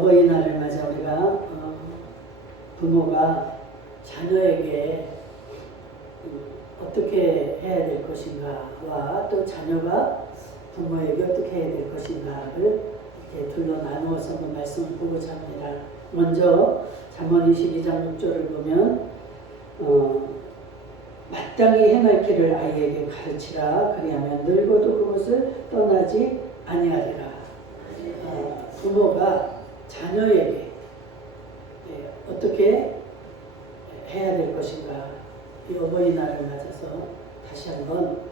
어버이날을 맞아 우리가 부모가 자녀에게 어떻게 해야 될 것인가와 또 자녀가 부모에게 어떻게 해야 될 것인가를 이렇게 둘로 나누어서 한번 말씀을 보고자 합니다. 먼저 잠언 22장 6절을 보면 마땅히 행할 길을 아이에게 가르치라. 그리하면 늙어도 그것을 떠나지 아니하리라. 부모가 자녀에게 어떻게 해야 될 것인가, 이 어버이날을 맞아서 다시 한번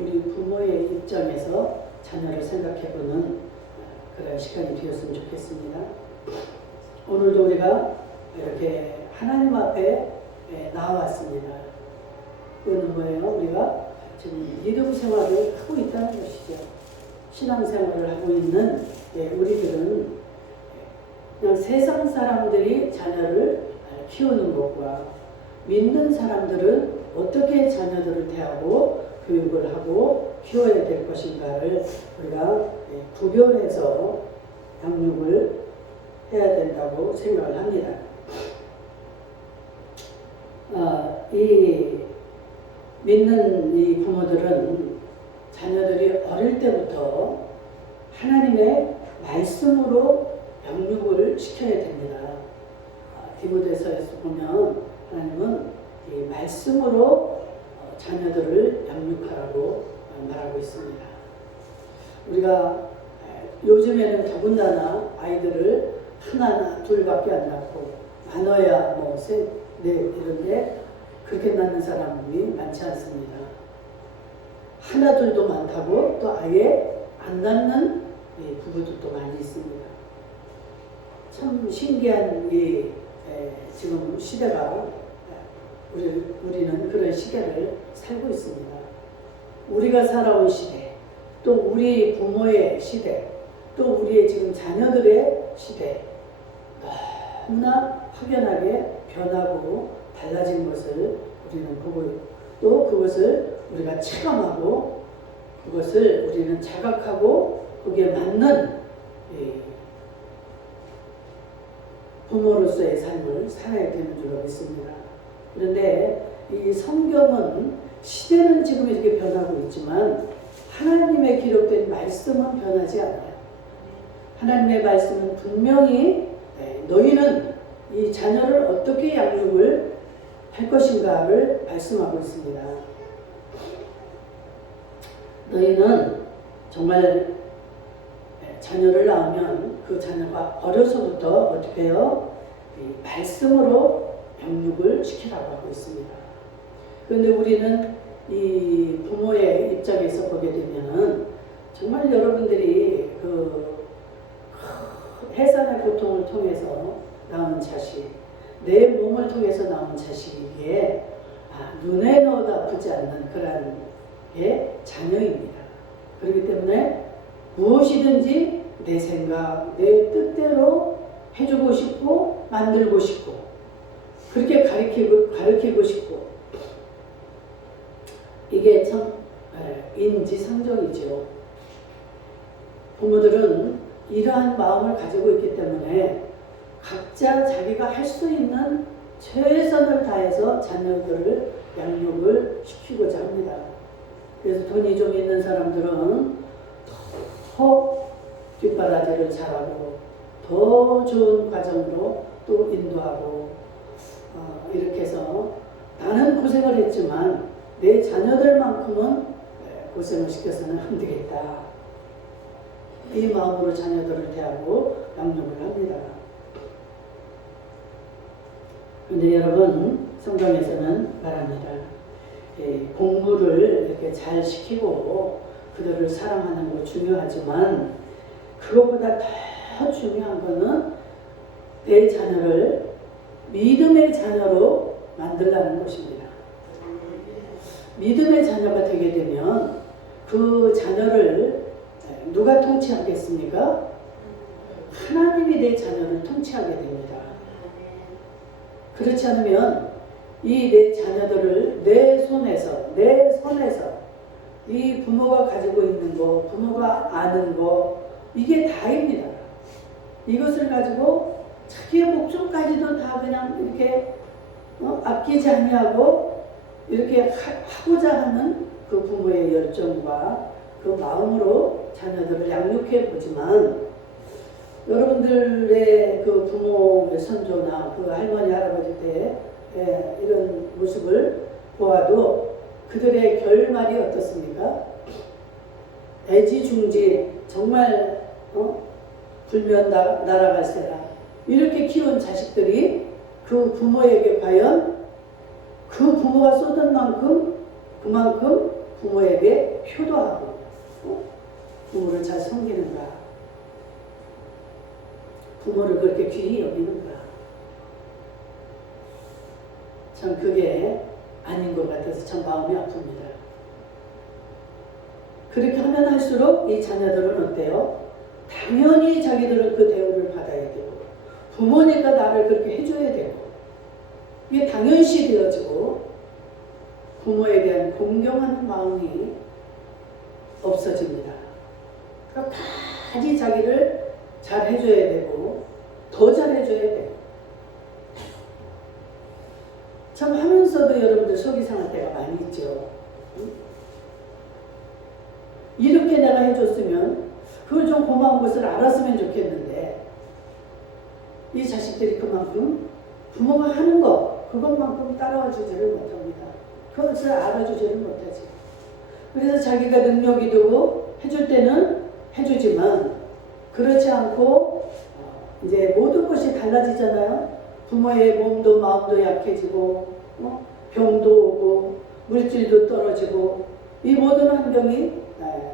우리 부모의 입장에서 자녀를 생각해보는 그런 시간이 되었으면 좋겠습니다. 오늘도 우리가 이렇게 하나님 앞에 나왔습니다. 그거는 뭐예요? 우리가 지금 믿음 생활을 하고 있다는 것이죠. 신앙생활을 하고 있는 우리들은 그냥 세상 사람들이 자녀를 키우는 것과 믿는 사람들은 어떻게 자녀들을 대하고 교육을 하고 키워야 될 것인가를 우리가 구별해서 양육을 해야 된다고 생각을 합니다. 이 믿는 이 부모들은 자녀들이 어릴 때부터 하나님의 말씀으로 양육을 시켜야 됩니다. 디모데서에서 보면 하나님은 이 말씀으로 자녀들을 양육하라고 말하고 있습니다. 우리가 요즘에는 더군다나 아이들을 하나나 둘밖에 안 낳고 많아야 뭐 셋, 넷 이런데 그렇게 낳는 사람이 많지 않습니다. 하나 둘도 많다고 또 아예 안 낳는 부부들도 많이 있습니다. 참 신기한 지금 시대가 우리는 그런 시대를 살고 있습니다. 우리가 살아온 시대, 또 우리 부모의 시대, 또 우리의 지금 자녀들의 시대, 너무나 확연하게 변하고 달라진 것을 우리는 보고, 또 그것을 우리가 체감하고 그것을 우리는 자각하고 거기에 맞는 부모로서의 삶을 살아야 되는 줄 믿습니다. 그런데 이 성경은 시대는 지금 이렇게 변하고 있지만 하나님의 기록된 말씀은 변하지 않아요. 하나님의 말씀은 분명히 너희는 이 자녀를 어떻게 양육을 할 것인가를 말씀하고 있습니다. 너희는 정말 자녀를 낳으면 그 자녀가 어려서부터 어떻게 해요? 말씀으로 양육을 시키라고 하고 있습니다. 그런데 우리는 이 부모의 입장에서 보게 되면은 정말 여러분들이 그 해산의 고통을 통해서 낳은 자식, 내 몸을 통해서 낳은 자식이기에 눈에 넣어도 아프지 않는 그런 자녀입니다. 그렇기 때문에 무엇이든지 내 생각, 내 뜻대로 해주고 싶고 만들고 싶고 그렇게 가르치고 싶고 이게 참 인지상정이죠. 부모들은 이러한 마음을 가지고 있기 때문에 각자 자기가 할 수 있는 최선을 다해서 자녀들을 양육을 시키고자 합니다. 그래서 돈이 좀 있는 사람들은 더 뒷바라지를 잘하고 더 좋은 과정으로 또 인도하고 이렇게 해서 나는 고생을 했지만 내 자녀들만큼은 고생을 시켜서는 안 되겠다. 이 마음으로 자녀들을 대하고 양육을 합니다. 그런데 여러분, 성경에서는 말합니다. 공부를 이렇게 잘 시키고 그들을 사랑하는 거 중요하지만 그것보다 더 중요한 것은 내 자녀를 믿음의 자녀로 만들라는 것입니다. 믿음의 자녀가 되게 되면 그 자녀를 누가 통치하겠습니까? 하나님이 내 자녀를 통치하게 됩니다. 그렇지 않으면 이 내 자녀들을 내 손에서 이 부모가 가지고 있는 거, 부모가 아는 거 이게 다입니다. 이것을 가지고 자기의 목숨까지도 다 그냥 이렇게 아끼지 아니하고 이렇게 하고자 하는 그 부모의 열정과 그 마음으로 자녀들을 양육해 보지만, 여러분들의 그 부모의 선조나 그 할머니 할아버지 때 이런 모습을 보아도 그들의 결말이 어떻습니까? 애지중지, 정말 불면 날아갈세라, 이렇게 키운 자식들이 그 부모에게 과연 그 부모가 쏟은 만큼 그만큼 부모에게 효도하고 부모를 잘 섬기는가, 부모를 그렇게 귀히 여기는가. 참 그게 아닌 것 같아서 참 마음이 아픕니다. 그렇게 하면 할수록 이 자녀들은 어때요? 당연히 자기들은 그 대우를 받아야 되고, 부모니까 나를 그렇게 해줘야 되고, 이게 당연시 되어지고 부모에 대한 공경하는 마음이 없어집니다. 끝까지 자기를 잘 해줘야 되고 더 잘 해줘야 되고, 참 하면서도 여러분들 속이 상할 때가 많이 있죠. 이렇게 내가 해줬으면 그걸 좀 고마운 것을 알았으면 좋겠는데, 이 자식들이 그만큼 부모가 하는 것 그것만큼 따라와 주지를 못합니다. 그것을 알아주지를 못하지. 그래서 자기가 능력이 되고 해줄 때는 해주지만, 그렇지 않고 이제 모든 것이 달라지잖아요. 부모의 몸도 마음도 약해지고 병도 오고 물질도 떨어지고, 이 모든 환경이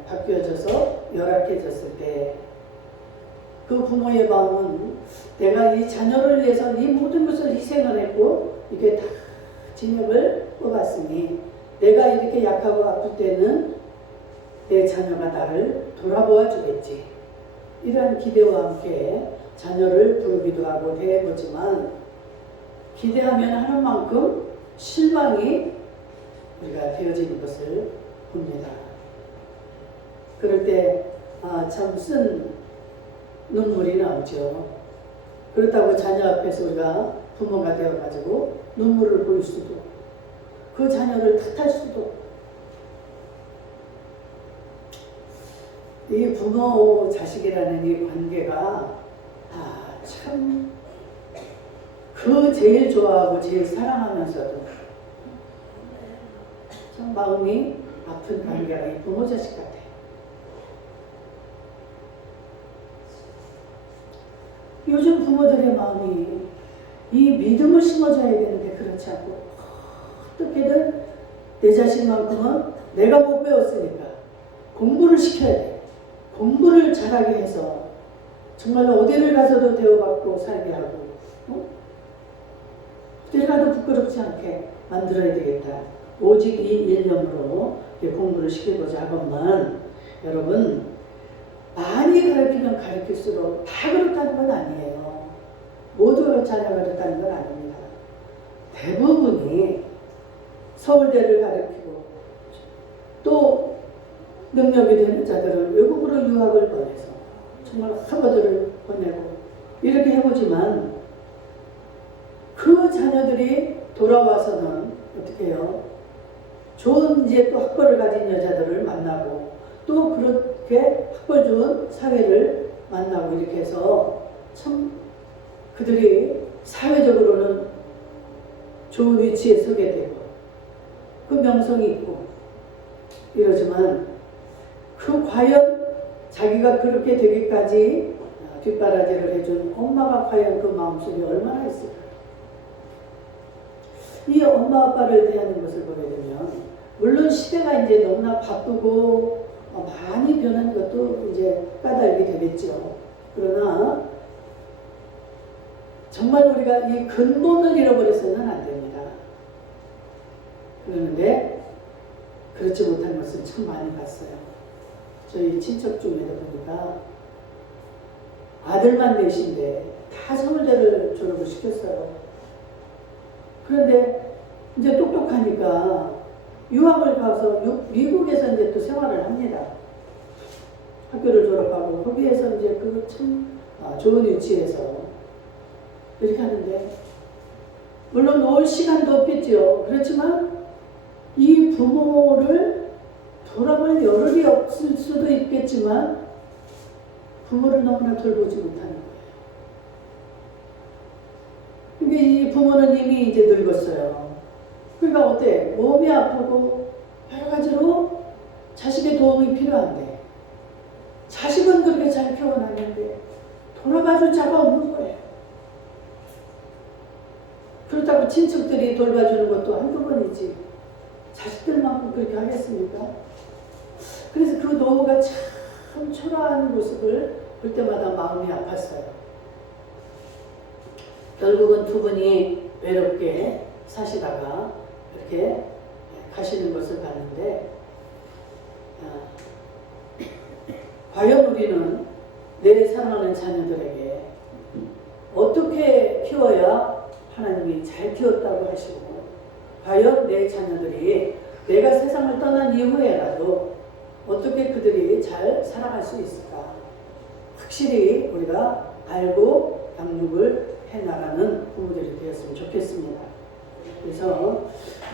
바뀌어져서 열악해졌을 때 그 부모의 마음은 내가 이 자녀를 위해서 이 모든 것을 희생을 했고 이게 다 진역을 뽑았으니 내가 이렇게 약하고 아플 때는 내 자녀가 나를 돌아보아 주겠지, 이러한 기대와 함께 자녀를 부르기도 하고 대해보지만, 기대하면 하는 만큼 실망이 우리가 되어지는 것을 봅니다. 그럴 때 참 쓴 눈물이 나오죠. 그렇다고 자녀 앞에서 우리가 부모가 되어가지고 눈물을 보일 수도, 그 자녀를 탓할 수도. 이 부모 자식이라는 이 관계가 참 그 제일 좋아하고 제일 사랑하면서도 참 마음이 아픈 관계가 이 부모 자식 같아요. 요즘 부모들의 마음이 이 믿음을 심어줘야 되는데 그렇지 않고 어떻게든 내 자식만큼은 내가 못 배웠으니까 공부를 시켜야 돼. 공부를 잘하게 해서 정말로 어디를 가서도 대우받고 살게 하고 어디를 가도 부끄럽지 않게 만들어야 되겠다. 오직 이 일념으로 공부를 시키고자 하건만, 여러분 많이 가르치면 가르칠수록 다 그렇다는 건 아니에요. 모두가 자녀가 그렇다는 건 아닙니다. 대부분이 서울대를 가르치고 또 능력이 되는 자들은 외국으로 유학을 보내서 정말 학원들을 보내고 이렇게 해보지만, 그 자녀들이 돌아와서는 어떻게 해요? 좋은 이제 또 학벌을 가진 여자들을 만나고 또 그렇게 학벌 좋은 사회를 만나고 이렇게 해서 참 그들이 사회적으로는 좋은 위치에 서게 되고 그 명성이 있고 이러지만, 그 과연 자기가 그렇게 되기까지 뒷바라지를 해준 엄마가 과연 그 마음속에 얼마나 있을까? 이 엄마 아빠를 대하는 것을 보게 되면, 물론 시대가 이제 너무나 바쁘고 많이 변한 것도 이제 까닭이 되겠죠. 그러나 정말 우리가 이 근본을 잃어버려서는 안 됩니다. 그런데 그렇지 못한 것은 참 많이 봤어요. 저희 친척 중에도 보니까 아들만 넷인데 다 서울대를 졸업을 시켰어요. 그런데 이제 똑똑하니까 유학을 가서 미국에서 이제 또 생활을 합니다. 학교를 졸업하고 거기에서 이제 그 참 좋은 위치에서 이렇게 하는데, 물론 놓을 시간도 없겠죠. 그렇지만 이 부모를 돌아볼 여력이 없을 수도 있겠지만 부모를 너무나 돌보지 못하는 거예요. 그러니까 이 부모는 이미 이제 늙었어요. 그러니까 어때? 몸이 아프고 여러 가지로 자식의 도움이 필요한데, 자식은 그렇게 잘 키워놨는데 돌아봐줄 자가 없는 거예요. 그렇다고 친척들이 돌봐주는 것도 한두 번이지 자식들만큼 그렇게 하겠습니까? 그래서 그 노후가 참 초라한 모습을 볼 때마다 마음이 아팠어요. 결국은 두 분이 외롭게 사시다가 이렇게 가시는 것을 봤는데, 과연 우리는 내 사랑하는 자녀들에게 어떻게 키워야 하나님이 잘 키웠다고 하시고, 과연 내 자녀들이 내가 세상을 떠난 이후에라도 어떻게 그들이 잘 살아갈 수 있을까? 확실히 우리가 알고 양육을 해나가는 부모들이 되었으면 좋겠습니다. 그래서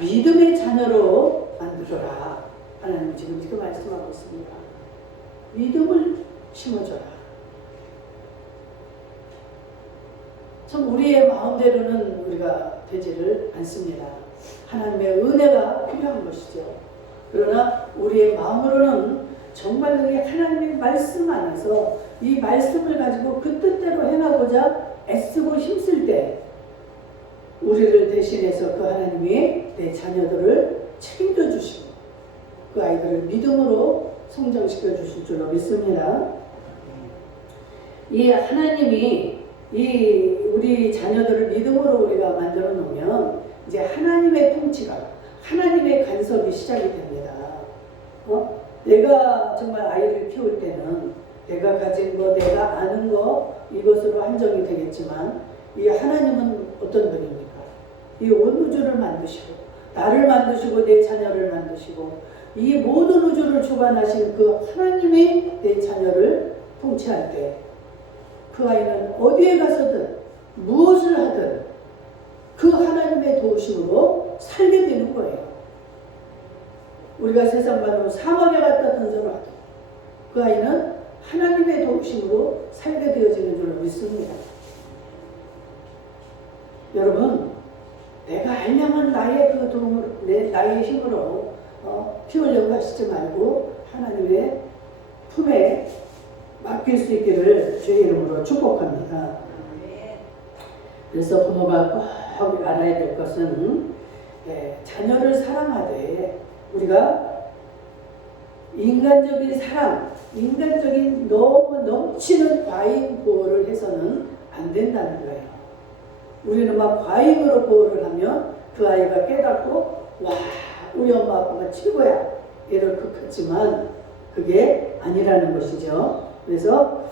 믿음의 자녀로 만들어라. 하나님 지금 이렇게 말씀하고 있습니다. 믿음을 심어줘라. 참 우리의 마음대로는 우리가 되지를 않습니다. 하나님의 은혜가 필요한 것이죠. 그러나 우리의 마음으로는 정말 우리 하나님의 말씀 안에서 이 말씀을 가지고 그 뜻대로 해나고자 애쓰고 힘쓸 때 우리를 대신해서 그 하나님이 내 자녀들을 책임져 주시고 그 아이들을 믿음으로 성장시켜 주실 줄로 믿습니다. 이 하나님이 이 우리 자녀들을 믿음으로 우리가 만들어 놓으면 이제 하나님의 통치가, 하나님의 간섭이 시작이 됩니다. 내가 정말 아이를 키울 때는 내가 가진 거, 내가 아는 거 이것으로 한정이 되겠지만 이 하나님은 어떤 분입니까? 이 온 우주를 만드시고 나를 만드시고 내 자녀를 만드시고 이 모든 우주를 주관하신 그 하나님이 내 자녀를 통치할 때 그 아이는 어디에 가서든 무엇을 하든 그 하나님의 도우심으로 살게 되는 거예요. 우리가 세상 말로 사막에 갖다 던져놔도 그 아이는 하나님의 도우심으로 살게 되어지는 줄 믿습니다. 여러분, 내가 알량한 나의 그 도움으로, 나의 힘으로 키우려고 하시지 말고 하나님의 품에 맡길 수 있기를 주의 이름으로 축복합니다. 그래서 부모가 꼭 알아야 될 것은 자녀를 사랑하되 우리가 인간적인 사랑, 인간적인 너무 넘치는 과잉 보호를 해서는 안 된다는 거예요. 우리는 막 과잉으로 보호를 하면 그 아이가 깨닫고 와, 우리 엄마 아빠가 최고야 얘를 극하지만 그게 아니라는 것이죠. 그래서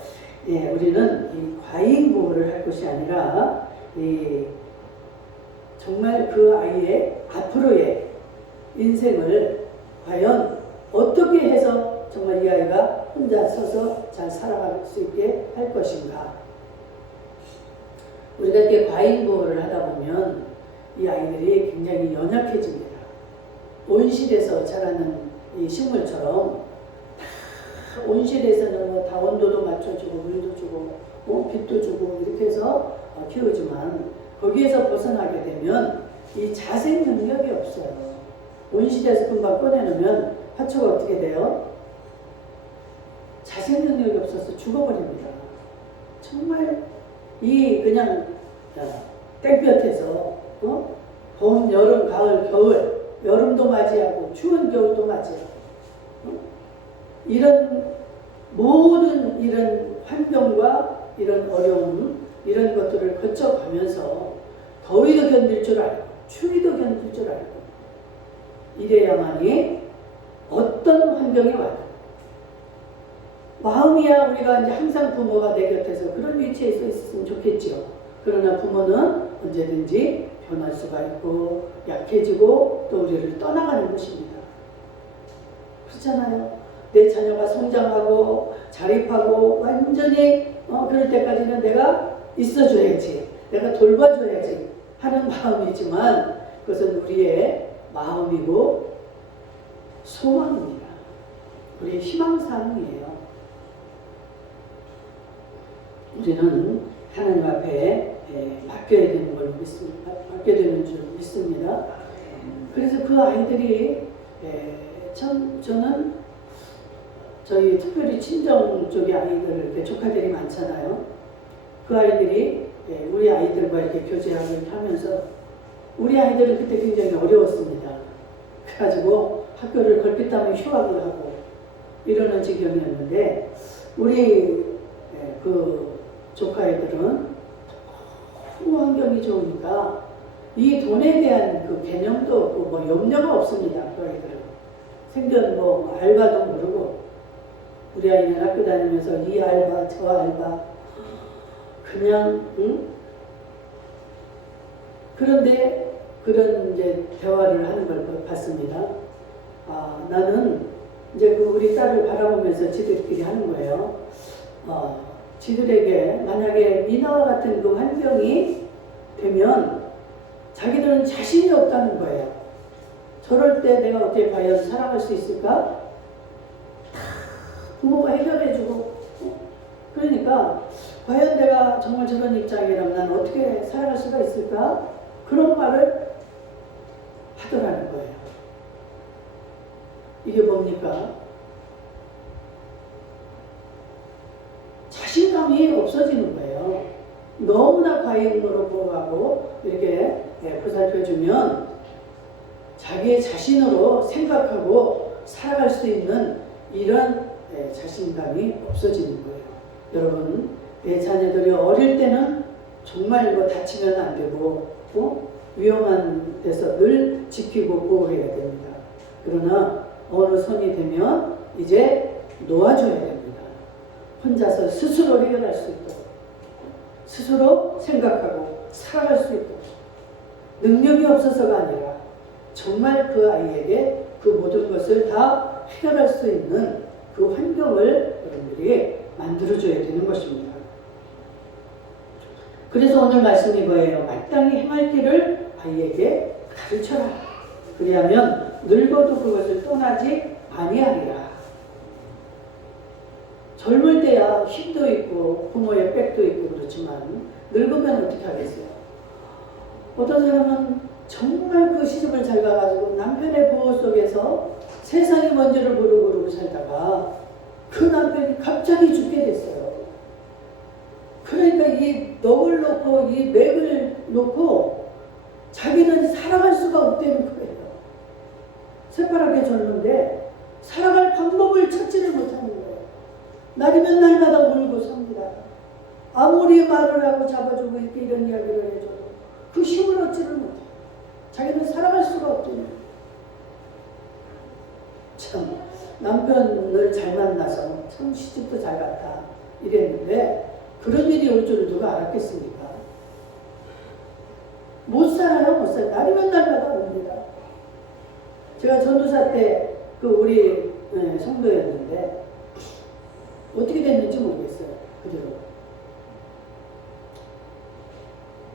우리는 이 과잉 보호를 할 것이 아니라 정말 그 아이의 앞으로의 인생을 과연 어떻게 해서 정말 이 아이가 혼자 서서 잘 살아갈 수 있게 할 것인가. 우리가 이렇게 과잉 보호를 하다 보면 이 아이들이 굉장히 연약해집니다. 온실에서 자라는 이 식물처럼 온실에서는 다 온도도 맞춰주고 물도 주고 빛도 주고 이렇게 해서 키우지만 거기에서 벗어나게 되면 이 자생 능력이 없어요. 온실에서 금방 꺼내놓으면 화초가 어떻게 돼요? 자생 능력이 없어서 죽어버립니다. 정말 이 그냥 땡볕에서 봄, 여름, 가을, 겨울, 여름도 맞이하고 추운 겨울도 맞이하고 이런 모든 이런 환경과 이런 어려움 이런 것들을 거쳐가면서 더위도 견딜 줄 알고 추위도 견딜 줄 알고 이래야만이 어떤 환경이 와도 마음이야 우리가 이제 항상 부모가 내 곁에서 그런 위치에 있었으면 좋겠지요. 그러나 부모는 언제든지 변할 수가 있고 약해지고 또 우리를 떠나가는 것입니다. 그렇잖아요. 내 자녀가 성장하고 자립하고 완전히 그럴 때까지는 내가 있어줘야지, 내가 돌봐줘야지 하는 마음이지만 그것은 우리의 마음이고 소망입니다. 우리의 희망사항이에요. 우리는 하나님 앞에 맡겨야 되는 걸 믿습니다. 맡겨야 되는 줄 믿습니다. 그래서 그 아이들이 참 저는 저희 특별히 친정 쪽의 아이들, 조카들이 많잖아요. 그 아이들이 우리 아이들과 이렇게 교제하고 하면서 우리 아이들은 그때 굉장히 어려웠습니다. 그래가지고 학교를 걸핏하면 휴학을 하고 이러는 지경이었는데 우리 그 조카애들은 너무 환경이 좋으니까 이 돈에 대한 그 개념도 없고 뭐 염려가 없습니다. 그 아이들은 생전 뭐 알바도 모르고 우리 아이는 학교 다니면서 이 알바 저 알바 그냥 그런데 그런 이제 대화를 하는 걸 봤습니다. 나는 이제 그 우리 딸을 바라보면서 지들끼리 하는 거예요. 지들에게 만약에 미나와 같은 그 환경이 되면 자기들은 자신이 없다는 거예요. 저럴 때 내가 어떻게 과연 살아갈 수 있을까? 부모가 해결해주고 그러니까 과연 내가 정말 저런 입장이라면 난 어떻게 살아갈 수가 있을까? 그런 말을 하더라는 거예요. 이게 뭡니까? 자신감이 없어지는 거예요. 너무나 과잉으로 보호하고 이렇게 보살펴주면 자기의 자신으로 생각하고 살아갈 수 있는 이런 자신감이 없어지는 거예요. 여러분, 내 자녀들이 어릴 때는 정말 뭐 다치면 안 되고 위험한 데서 늘 지키고 보호해야 됩니다. 그러나 어느 선이 되면 이제 놓아줘야 됩니다. 혼자서 스스로 해결할 수 있도록 스스로 생각하고 살아갈 수 있도록 능력이 없어서가 아니라 정말 그 아이에게 그 모든 것을 다 해결할 수 있는 그 환경을 여러분들이 만들어줘야 되는 것입니다. 그래서 오늘 말씀이 뭐예요? 마땅히 행할 길을 아이에게 가르쳐라. 그리하면 늙어도 그것을 떠나지 아니하리라. 젊을 때야 힘도 있고 부모의 백도 있고 그렇지만 늙으면 어떻게 하겠어요? 어떤 사람은 정말 그 시집을 잘 가가지고 남편의 보호 속에서 세상이 뭔지를 모르고 살다가 그 남편이 갑자기 죽게 됐어요. 그러니까 이 넋을 놓고 이 맥을 놓고 자기는 살아갈 수가 없다는 거예요. 새파랗게 젊은데 살아갈 방법을 찾지를 못하는 거예요. 날이면 날마다 울고 삽니다. 아무리 말을 하고 잡아주고 이렇게 이런 이야기를 해줘도 그 힘을 얻지를 못해요. 자기는 살아갈 수가 없다는 거예요. 참 남편을 잘 만나서 참 시집도 잘 갔다 이랬는데 그런 일이 올 줄을 누가 알았겠습니까? 못 살아요, 못 살아요. 날이면 날마다 옵니다. 제가 전도사 때 그 우리 성도였는데 어떻게 됐는지 모르겠어요. 그대로.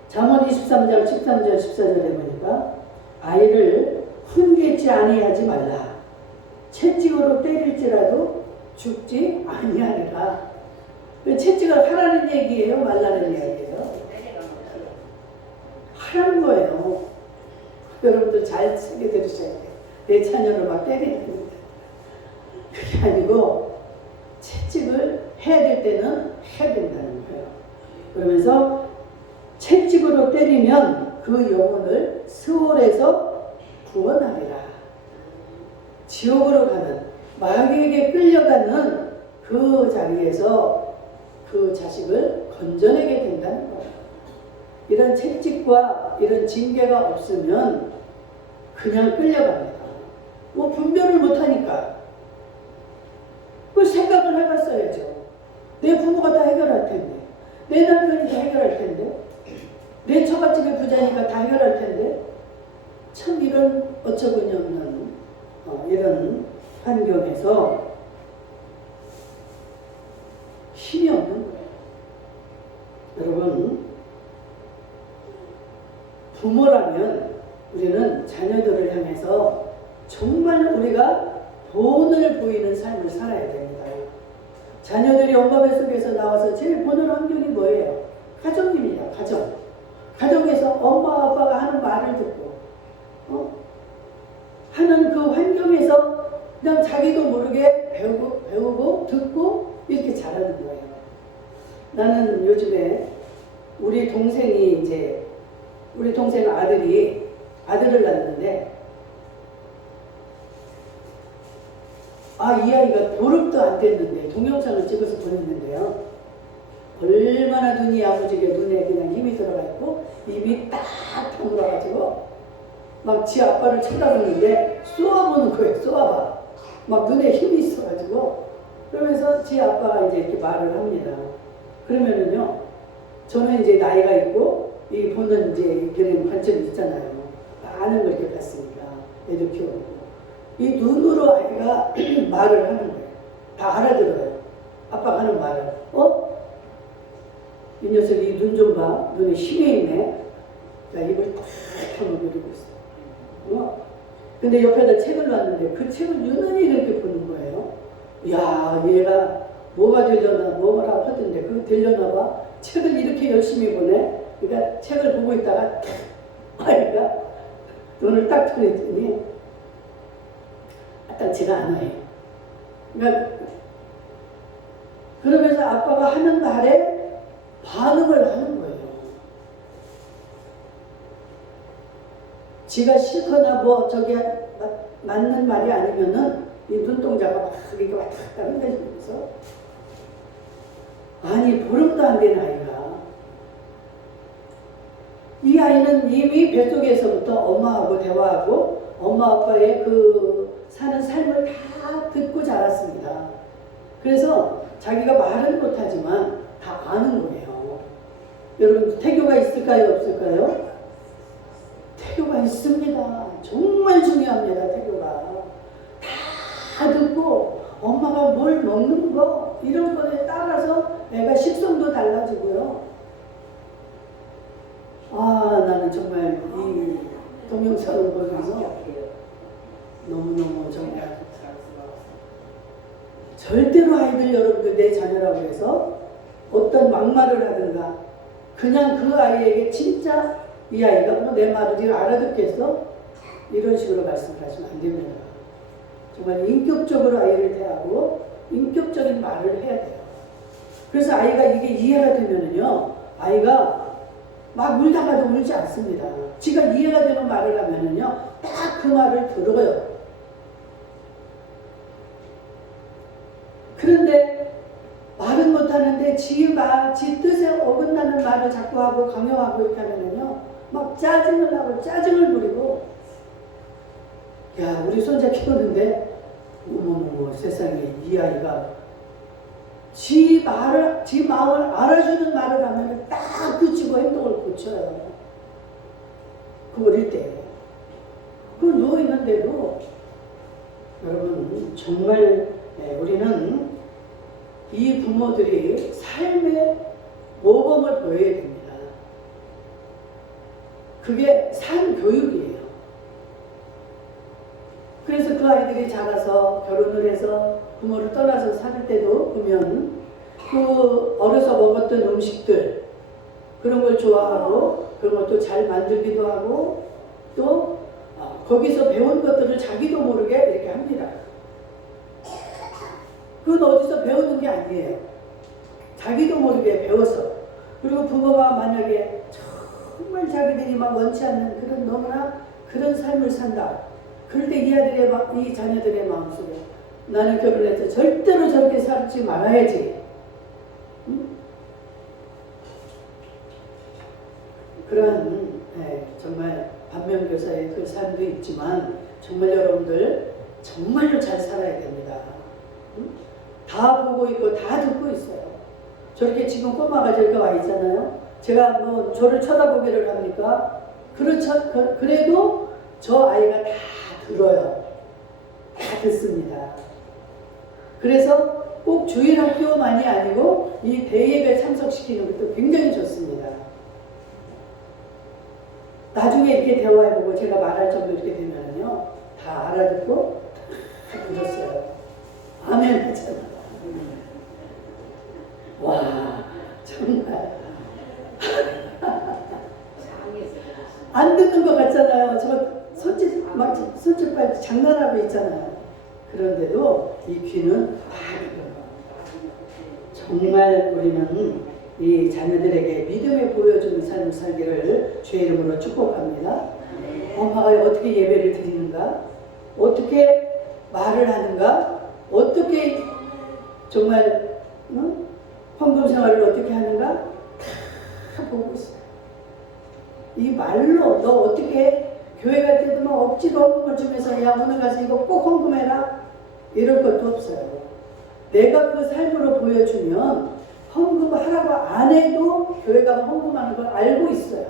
잠언 23장 13절 14절에 보니까 아이를 훈계치 아니하지 말라. 채찍으로 때릴지라도 죽지 아니하리라. 채찍을 하라는 얘기예요? 말라는 이야기예요? 하라는 거예요. 여러분들 잘 새겨 들으셔야 돼요. 내 자녀를 막 때리는 겁니다. 그게 아니고 채찍을 해야 될 때는 해야 된다는 거예요. 그러면서 채찍으로 때리면 그 영혼을 스올에서 구원하리라. 지옥으로 가는 마귀에게 끌려가는 그 자리에서 그 자식을 건져내게 된다는 거예요. 이런 채찍과 이런 징계가 없으면 그냥 끌려갑니다. 뭐 분별을 못하니까 그 생각을 해봤어야죠. 내 부모가 다 해결할 텐데, 내 남편이 다 해결할 텐데, 내 처갓집의 부자니까 다 해결할 텐데, 참 이런 어처구니 없는 이런 환경에서 힘이 없는 거예요. 부모라면 우리는 자녀들을 향해서 정말 우리가 본을 보이는 삶을 살아야 됩니다. 자녀들이 엄마 뱃속에서 나와서 제일 보는 환경이 뭐예요? 가정입니다. 가정. 가정에서 엄마 아빠가 하는 말을 듣고 하는 그 환경에서 그냥 자기도 모르게 배우고 듣고 이렇게 자라는 거예요. 나는 요즘에 우리 동생 아들을 낳았는데 이 아이가 보름도 안 됐는데 동영상을 찍어서 보냈는데요. 얼마나 눈이 야무지게 눈에 그냥 힘이 들어가 있고 입이 딱 다물어가지고 막 지 아빠를 쳐다보는데 쏘아보는 거예요. 쏘아봐. 막 눈에 힘이 있어가지고 그러면서 지 아빠가 이제 이렇게 말을 합니다. 그러면은요, 저는 이제 나이가 있고 이 보는 이제 그런 관점이 있잖아요. 많은 걸 이렇게 봤으니까 애들 키우고 이 눈으로 아이가 말을 하는 거예요. 다 알아들어요. 아빠가 하는 말을. 이 녀석이 눈 좀 봐. 눈에 힘이 있네. 자, 입을 탁 하고 누리고 있어. 근데 옆에다 책을 놨는데 그 책을 유난히 이렇게 보는 거예요. 야, 얘가 뭐가 되려나, 뭐라고 하던데 그거 되려나 봐. 책을 이렇게 열심히 보네. 그러니까 책을 보고 있다가 아이가 눈을 딱 뜨냈더니 아딱지가 않아요. 그러니까 그러면서 아빠가 하는 말에 반응을 하는 거예요. 지가 싫거나 뭐 저기 맞는 말이 아니면은 이 눈동자가 막 이렇게 왔다 갔다 흔들리면서 아니 보름도 안 된 아이가 이 아이는 이미 뱃속에서부터 엄마하고 대화하고 엄마 아빠의 그 사는 삶을 다 듣고 자랐습니다. 그래서 자기가 말은 못하지만 다 아는 거예요. 여러분 태교가 있을까요? 없을까요? 태교가 있습니다. 정말 중요합니다. 태교가. 다 듣고 엄마가 뭘 먹는 거 이런 거에 따라서 애가 식성도 달라지고요. 나는 정말 이 동영상을 보면서 너무너무 정말 절대로 아이들 여러분들 내 자녀라고 해서 어떤 막말을 하든가 그냥 그 아이에게 진짜 이 아이가 뭐 내 말을 네가 알아듣겠어? 이런 식으로 말씀하시면 안 됩니다. 정말 인격적으로 아이를 대하고 인격적인 말을 해야 돼요. 그래서 아이가 이게 이해가 되면은요, 아이가 막 울다가도 울지 않습니다. 지가 이해가 되는 말을 하면은요, 딱 그 말을 들어요. 그런데 말은 못하는데 지 뜻에 어긋나는 말을 자꾸 하고 강요하고 이렇게 하면은요, 막 짜증을 나고 짜증을 부리고, 야, 우리 손자 키우는데, 어머머머 세상에 이 아이가 지 마음을 알아주는 말을 하면 딱 그치고 행동을 고쳐요. 그 어릴 때. 그 누워있는데도 여러분 정말 우리는 이 부모들이 삶의 모범을 보여야 됩니다. 그게 삶 교육이에요. 그래서 그 아이들이 자라서 결혼을 해서 부모를 떠나서 살 때도 보면 그 어려서 먹었던 음식들 그런 걸 좋아하고 그런 것도 잘 만들기도 하고 또 거기서 배운 것들을 자기도 모르게 이렇게 합니다. 그건 어디서 배우는 게 아니에요. 자기도 모르게 배워서. 그리고 부모가 만약에 정말 자기들이 막 원치 않는 그런 너무나 그런 삶을 산다. 그럴 때 이 자녀들의 마음속에 나는 결혼해서 절대로 저렇게 살지 말아야지. 응? 그런 정말 반면교사의 그 삶도 있지만 정말 여러분들 정말로 잘 살아야 됩니다. 응? 다 보고 있고 다 듣고 있어요. 저렇게 지금 꼬마가 저렇게 와 있잖아요. 제가 뭐 저를 쳐다보기를 합니까? 그래도 저 아이가 다 들어요. 다 듣습니다. 그래서 꼭 주일학교만이 아니고 이 대예배 참석시키는 것도 굉장히 좋습니다. 나중에 이렇게 대화해보고 제가 말할 정도 이렇게 되면은요, 다 알아듣고 다 들었어요. 아멘 하잖아. 와, 정말. 안 듣는 것 같잖아요. 저 손짓 발 장난하고 있잖아요. 그런데도 이 귀는 정말 우리는 이 자녀들에게 믿음에 보여주는 삶을 살기를 주의 이름으로 축복합니다. 엄마가 어떻게 예배를 드리는가? 어떻게 말을 하는가? 어떻게 정말 헌금 생활을 어떻게 하는가? 다 보고 있어요. 이 말로 너 어떻게 교회 갈 때도 막 억지로 헌금을 주면서 야 오늘 가서 이거 꼭 헌금해라 이럴 것도 없어요. 내가 그 삶으로 보여주면 헌금하라고 안 해도 교회 가면 헌금하는 걸 알고 있어요.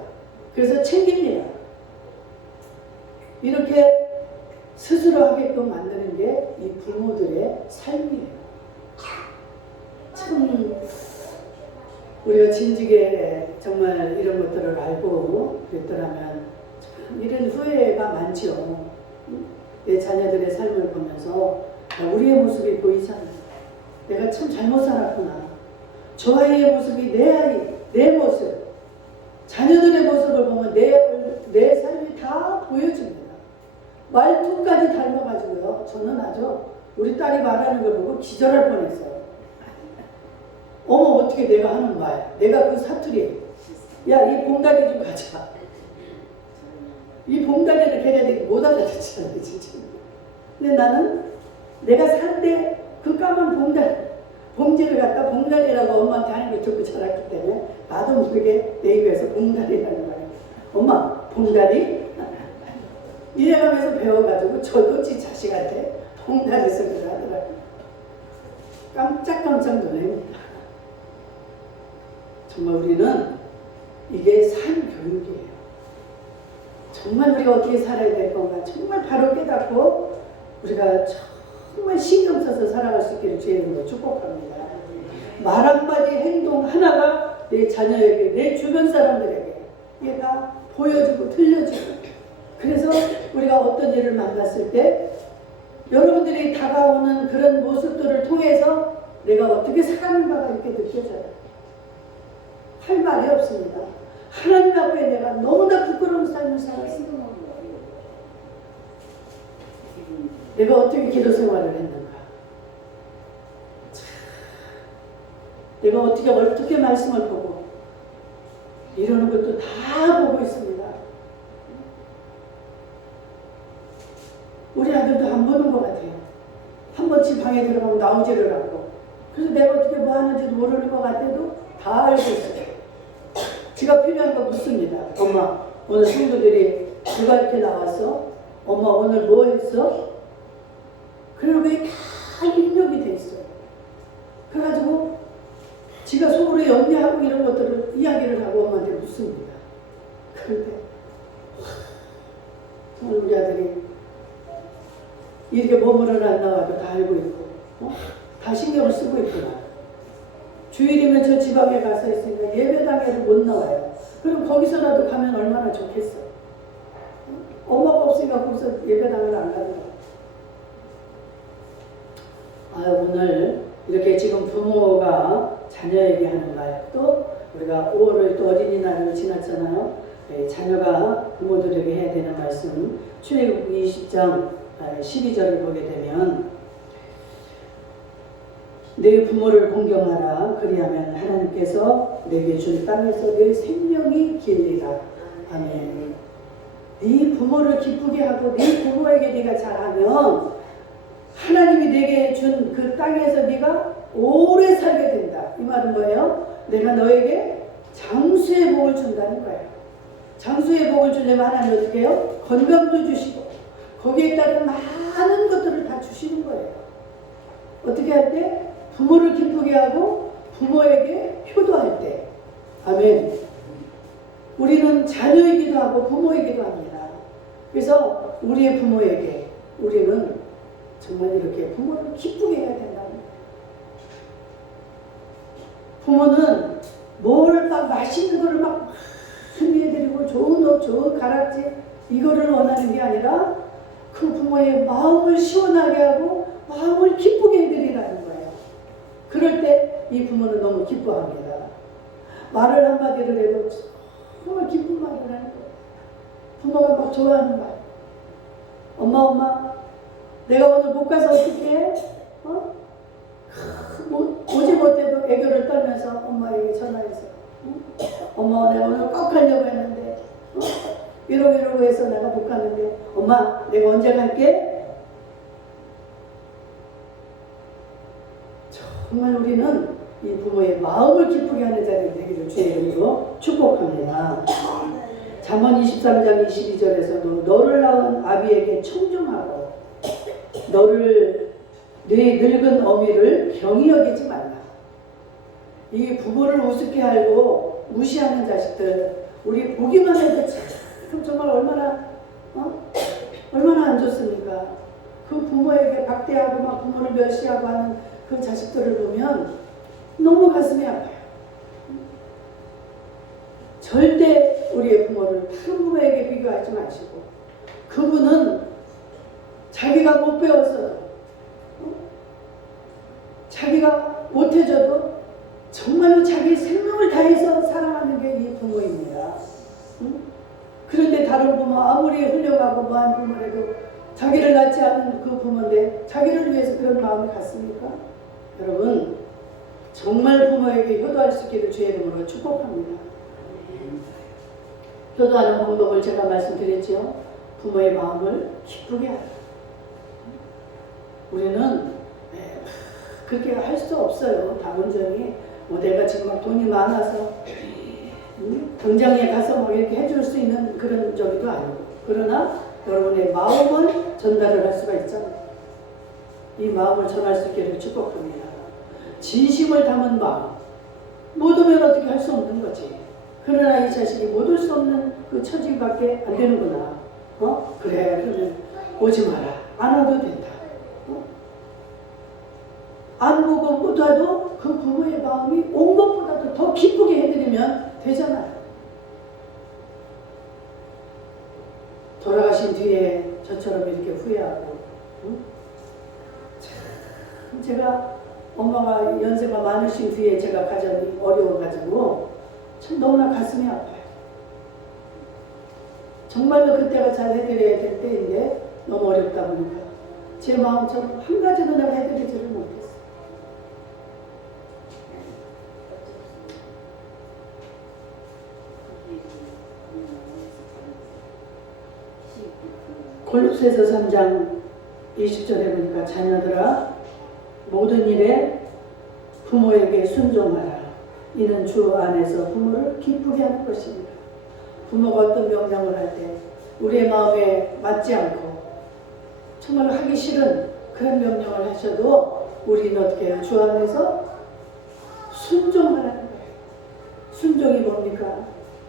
그래서 챙깁니다. 이렇게 스스로 하게끔 만드는 게 이 부모들의 삶이에요. 참 우리가 진즉에 정말 이런 것들을 알고 그랬더라면 참 이런 후회가 많죠. 내 자녀들의 삶을 보면서 우리의 모습이 보이잖아요. 내가 참 잘못 살았구나. 저 아이의 모습이 내 아이, 내 모습, 자녀들의 모습을 보면 내 삶이 다 보여집니다. 말투까지 닮아가지고요. 저는 아주 우리 딸이 말하는 걸 보고 기절할 뻔했어요. 어머 어떻게 내가 하는 말, 내가 그 사투리, 야 이 봉다리 좀 가져와. 이 봉다리를 걔네들이 못 알아듣잖아요 진짜. 근데 나는 내가 살 때 그 까만 봉지를 갖다 봉다리라고 엄마한테 하는 걸 듣고 자랐기 때문에 나도 모르게 내 입에서 봉다리라는 거예요. 엄마 봉다리? 이래가면서 배워가지고 저도 지 자식한테 봉다리 소리를 하더라고요. 깜짝깜짝 놀랍니다. 정말 우리는 이게 삶 교육이에요. 정말 우리가 어떻게 살아야 될 건가 정말 바로 깨닫고 우리가 정말 신경 써서 살아갈 수 있기를 주의 이름으로 축복합니다. 말 한마디 행동 하나가 내 자녀에게 내 주변 사람들에게 얘가 보여주고 들려주고 그래서 우리가 어떤 일을 만났을 때 여러분들이 다가오는 그런 모습들을 통해서 내가 어떻게 살았는가가 이렇게 느껴져요. 할 말이 없습니다. 하나님 앞에 내가 너무나 부끄러운 삶을 살았습니다. 내가 어떻게 기도 생활을 했는가? 내가 어떻게 말씀을 보고 이러는 것도 다 보고 있습니다. 우리 아들도 안 보는 것 같아요. 한 번씩 방에 들어가면 나오지를 않고 그래서 내가 어떻게 뭐 하는지도 모르는 것 같아도 다 알고 있어요. 지가 필요한 거 묻습니다. 엄마 오늘 친구들이 누가 이렇게 나왔어? 엄마 오늘 뭐 했어? 그리고 그게 다 입력이 돼 있어요. 그래가지고 지가 속으로 염려하고 이런 것들을 이야기를 하고 엄마한테 묻습니다. 그런데 정말 우리 아들이 이렇게 몸으로는 안 나와도 다 알고 있고 다 신경을 쓰고 있구나. 주일이면 저 지방에 가서 있으니까 예배당에도 못 나와요. 그럼 거기서라도 가면 얼마나 좋겠어. 엄마가 없으니까 거기서 예배당을 안 가는 거야. 오늘 이렇게 지금 부모가 자녀에게 하는 말, 또 우리가 5월을 또 어린이날을 지났잖아요. 자녀가 부모들에게 해야 되는 말씀, 출애굽기 20장 12절을 보게 되면 내 부모를 공경하라. 그리하면 하나님께서 내게 준 땅에서 내 생명이 길리라. 아멘. 네 부모를 기쁘게 하고 네 부모에게 네가 잘하면 하나님이 내게 준 그 땅에서 네가 오래 살게 된다. 이 말은 뭐예요? 내가 너에게 장수의 복을 준다는 거예요. 장수의 복을 주려면 하나님 어떻게 해요? 건강도 주시고 거기에 따른 많은 것들을 다 주시는 거예요. 어떻게 할 때? 부모를 기쁘게 하고 부모에게 효도할 때. 아멘. 우리는 자녀이기도 하고 부모이기도 합니다. 그래서 우리의 부모에게 우리는 정말 이렇게 부모를 기쁘게 해야 된다는 거예요. 부모는 뭘 막 맛있는 거를 막 준비해드리고 좋은 옷, 좋은 가락지 이거를 원하는 게 아니라 그 부모의 마음을 시원하게 하고 마음을 기쁘게 해드리라는 거예요. 그럴 때 이 부모는 너무 기뻐합니다. 말을 한마디를 해도 정말 기쁜 말을 하는 거예요. 부모가 막 좋아하는 말. 엄마, 내가 오늘 못 가서 어떻게 해? 오지 못해도 애교를 떨면서 엄마에게 전화해서 엄마 내가 오늘 꼭 가려고 했는데 이러고 해서 내가 못 가는데 엄마 내가 언제 갈게? 정말 우리는 이 부모의 마음을 기쁘게 하는 자리가 되기를 주의 이름으로 축복합니다. 잠언 23장 22절에서도 너를 낳은 아비에게 청중하고 너를 네 늙은 어미를 경히 여기지 말라. 이 부모를 우습게 알고 무시하는 자식들 우리 보기만 해도 참 정말 얼마나 안 좋습니까? 그 부모에게 박대하고 막 부모를 멸시하고 하는 그 자식들을 보면 너무 가슴이 아파요. 절대 우리의 부모를 다른 부모에게 비교하지 마시고 그분은 자기가 못 배웠어도 자기가 못해줘도 정말로 자기 생명을 다해서 사랑하는 게 이 부모입니다. 그런데 다른 부모 아무리 훌륭하고 뭐한 부모라도 자기를 낳지 않은 그 부모인데 자기를 위해서 그런 마음이 갔습니까? 여러분 정말 부모에게 효도할 수 있기를 주의 이름으로 축복합니다. 효도하는 방법을 제가 말씀드렸죠. 부모의 마음을 기쁘게 하라. 우리는 그렇게 할 수 없어요. 다 온전히 내가 지금 막 돈이 많아서 당장에 가서 막 이렇게 해줄 수 있는 그런 저기도 아니고 그러나 여러분의 마음을 전달을 할 수가 있잖아요. 이 마음을 전할 수 있기를 축복합니다. 진심을 담은 마음 못 오면 어떻게 할 수 없는 거지. 그러나 이 자식이 못 올 수 없는 그 처지밖에 안 되는구나. 그래 그러면 오지 마라. 안 와도 된다. 안 보고 못 와도 그 부모의 마음이 온 것보다도 더 기쁘게 해드리면 되잖아요. 돌아가신 뒤에 저처럼 이렇게 후회하고 참 제가 엄마가 연세가 많으신 뒤에 제가 가정이 어려워가지고 참 너무나 가슴이 아파요. 정말로 그때가 잘 해드려야 될 때인데 너무 어렵다 보니까 제 마음처럼 한 가지도 내가 해드리지를 못했어요. 골로새서 3장 20절에 보니까 자녀들아 모든 일에 부모에게 순종하라. 이는 주 안에서 부모를 기쁘게 하는 것입니다. 부모가 어떤 명령을 할 때 우리의 마음에 맞지 않고 정말 하기 싫은 그런 명령을 하셔도 우리는 어떻게 해요? 주 안에서 순종하라는 거예요. 순종이 뭡니까?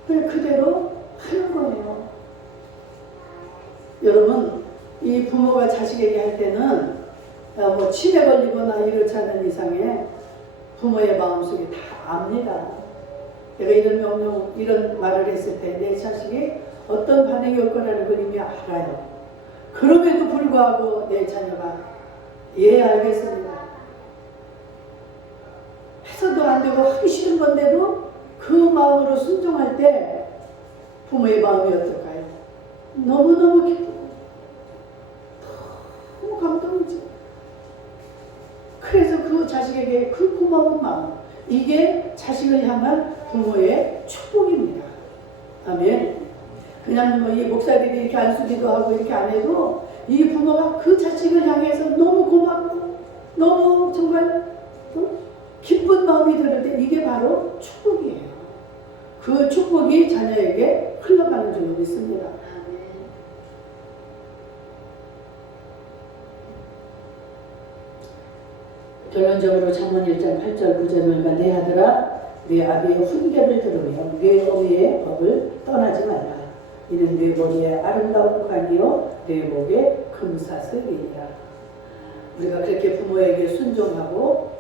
그냥 그대로 하는 거예요. 여러분 이 부모가 자식에게 할 때는 뭐 치매 걸리거나 이렇지 않은 이상에 부모의 마음속에 다 압니다. 내가 이런 명령, 이런 말을 했을 때 내 자식이 어떤 반응이 올 거라는 걸 이미 알아요. 그럼에도 불구하고 내 자녀가 예 알겠습니다. 해서도 안 되고 하기 싫은 건데도 그 마음으로 순종할 때 부모의 마음이 어떨까요? 너무너무 기쁘고 너무 감동이죠. 그래서 그 자식에게 그 고마운 마음, 이게 자식을 향한 부모의 축복입니다. 아멘. 그냥 뭐 이 목사들이 이렇게 안수기도 하고 이렇게 안 해도 이 부모가 그 자식을 향해서 너무 고맙고 너무 정말 기쁜 마음이 들을 때 이게 바로 축복이에요. 그 축복이 자녀에게 흘러가는 줄로 믿습니다. 결론적으로 잠언 1장 8절 9절을 내 아들아 네 아비의 훈계를 들으며 네 어미의 법을 떠나지 말라. 이는 네 머리에 아름다운 관이요 네 목에 금사슬이니라. 우리가 그렇게 부모에게 순종하고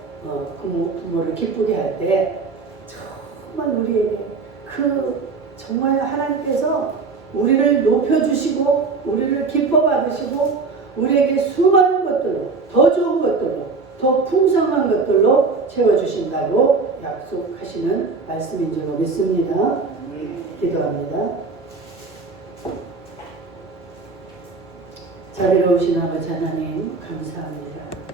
부모를 기쁘게 할 때 정말 우리에게 그 정말 하나님께서 우리를 높여주시고 우리를 기뻐 받으시고 우리에게 수많은 것들로 더 좋은 것들로 더 풍성한 것들로 채워주신다고 약속하시는 말씀인 줄 믿습니다. 기도합니다. 자비로우신 아버지 하나님 감사합니다.